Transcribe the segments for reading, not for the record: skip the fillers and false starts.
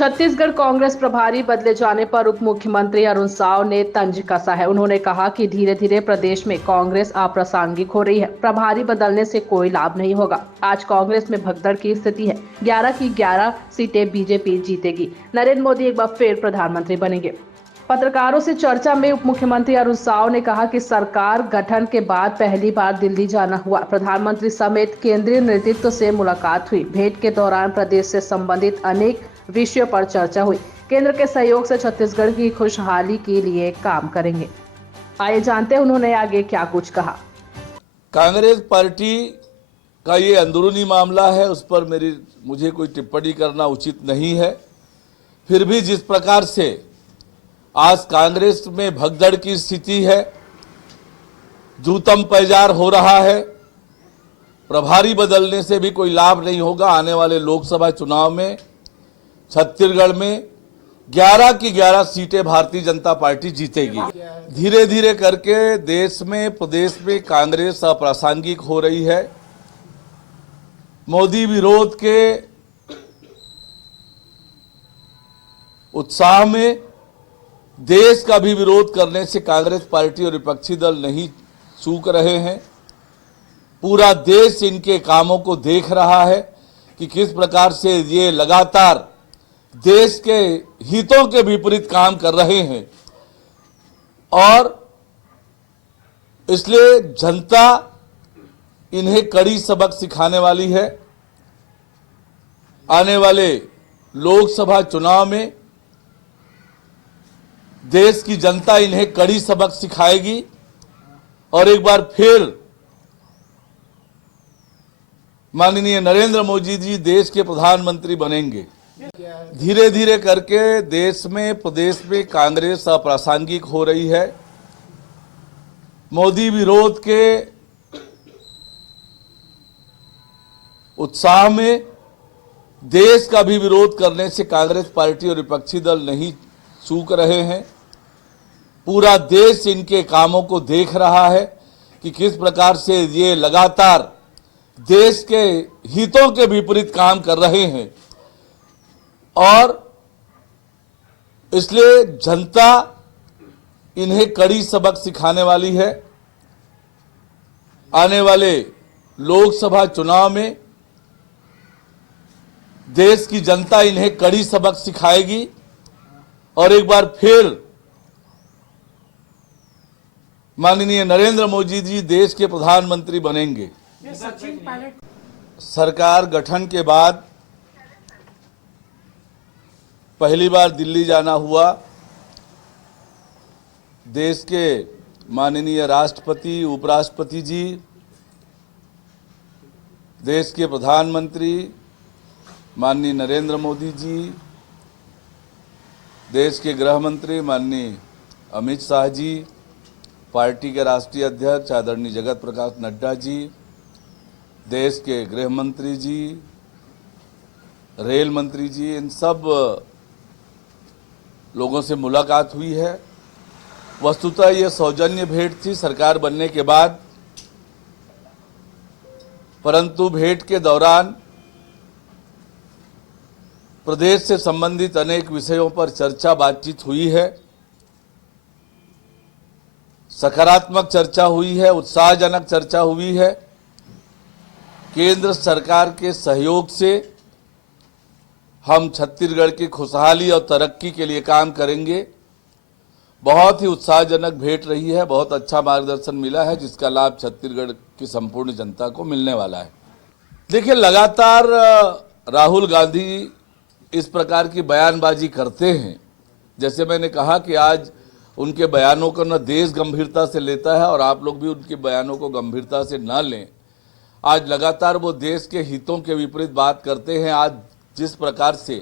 छत्तीसगढ़ कांग्रेस प्रभारी बदले जाने पर उप मुख्यमंत्री अरुण साव ने तंज कसा है। उन्होंने कहा कि धीरे धीरे प्रदेश में कांग्रेस अप्रासंगिक हो रही है। प्रभारी बदलने से कोई लाभ नहीं होगा। आज कांग्रेस में भगदड़ की स्थिति है। 11 की 11 सीटें बीजेपी जीतेगी। नरेंद्र मोदी एक बार फिर प्रधानमंत्री बनेंगे। पत्रकारों से चर्चा में उप मुख्यमंत्री अरुण साव ने कहा कि सरकार गठन के बाद पहली बार दिल्ली जाना हुआ। प्रधानमंत्री समेत केंद्रीय नेतृत्व से मुलाकात हुई। भेंट के दौरान प्रदेश से संबंधित अनेक विषयों पर चर्चा हुई। केंद्र के सहयोग से छत्तीसगढ़ की खुशहाली के लिए काम करेंगे। आइए जानते हैं उन्होंने आगे क्या कुछ कहा। कांग्रेस पार्टी का ये अंदरूनी मामला है, उस पर मुझे कोई टिप्पणी करना उचित नहीं है। फिर भी जिस प्रकार से आज कांग्रेस में भगदड़ की स्थिति है, जूतम पैजार हो रहा है, प्रभारी बदलने से भी कोई लाभ नहीं होगा। आने वाले लोकसभा चुनाव में छत्तीसगढ़ में 11 की 11 सीटें भारतीय जनता पार्टी जीतेगी। धीरे धीरे करके देश में, प्रदेश में कांग्रेस अप्रासंगिक हो रही है। मोदी विरोध के उत्साह में देश का भी विरोध करने से कांग्रेस पार्टी और विपक्षी दल नहीं चूक रहे हैं। पूरा देश इनके कामों को देख रहा है कि किस प्रकार से ये लगातार देश के हितों के विपरीत काम कर रहे हैं, और इसलिए जनता इन्हें कड़ी सबक सिखाने वाली है। आने वाले लोकसभा चुनाव में देश की जनता इन्हें कड़ी सबक सिखाएगी और एक बार फिर माननीय नरेंद्र मोदी जी देश के प्रधानमंत्री बनेंगे। धीरे धीरे करके देश में, प्रदेश में कांग्रेस अप्रासंगिक हो रही है। मोदी विरोध के उत्साह में देश का भी विरोध करने से कांग्रेस पार्टी और विपक्षी दल नहीं चूक रहे हैं। पूरा देश इनके कामों को देख रहा है कि किस प्रकार से ये लगातार देश के हितों के विपरीत काम कर रहे हैं, और इसलिए जनता इन्हें कड़ी सबक सिखाने वाली है। आने वाले लोकसभा चुनाव में देश की जनता इन्हें कड़ी सबक सिखाएगी और एक बार फिर माननीय नरेंद्र मोदी जी देश के प्रधानमंत्री बनेंगे। सरकार गठन के बाद पहली बार दिल्ली जाना हुआ। देश के माननीय राष्ट्रपति, उपराष्ट्रपति जी, देश के प्रधानमंत्री माननीय नरेंद्र मोदी जी, देश के गृह मंत्री माननीय अमित शाह जी, पार्टी के राष्ट्रीय अध्यक्ष आदरणीय जगत प्रकाश नड्डा जी, देश के गृह मंत्री जी, रेल मंत्री जी, इन सब लोगों से मुलाकात हुई है। वस्तुतः ये सौजन्य भेंट थी सरकार बनने के बाद, परंतु भेंट के दौरान प्रदेश से संबंधित अनेक विषयों पर चर्चा, बातचीत हुई है। सकारात्मक चर्चा हुई है, उत्साहजनक चर्चा हुई है। केंद्र सरकार के सहयोग से हम छत्तीसगढ़ की खुशहाली और तरक्की के लिए काम करेंगे। बहुत ही उत्साहजनक भेंट रही है, बहुत अच्छा मार्गदर्शन मिला है, जिसका लाभ छत्तीसगढ़ की संपूर्ण जनता को मिलने वाला है। देखिए, लगातार राहुल गांधी इस प्रकार की बयानबाजी करते हैं। जैसे मैंने कहा कि आज उनके बयानों को न देश गंभीरता से लेता है, और आप लोग भी उनके बयानों को गंभीरता से न लें। आज लगातार वो देश के हितों के विपरीत बात करते हैं। आज जिस प्रकार से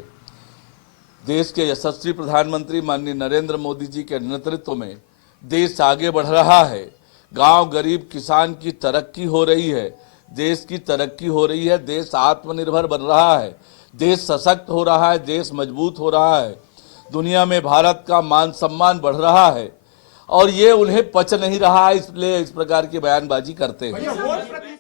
देश के यशस्वी प्रधानमंत्री माननीय नरेंद्र मोदी जी के नेतृत्व में देश आगे बढ़ रहा है, गांव, गरीब, किसान की तरक्की हो रही है, देश की तरक्की हो रही है, देश आत्मनिर्भर बन रहा है, देश सशक्त हो रहा है, देश मजबूत हो रहा है, दुनिया में भारत का मान सम्मान बढ़ रहा है, और ये उन्हें पच नहीं रहा है, इसलिए इस प्रकार की बयानबाजी करते हैं।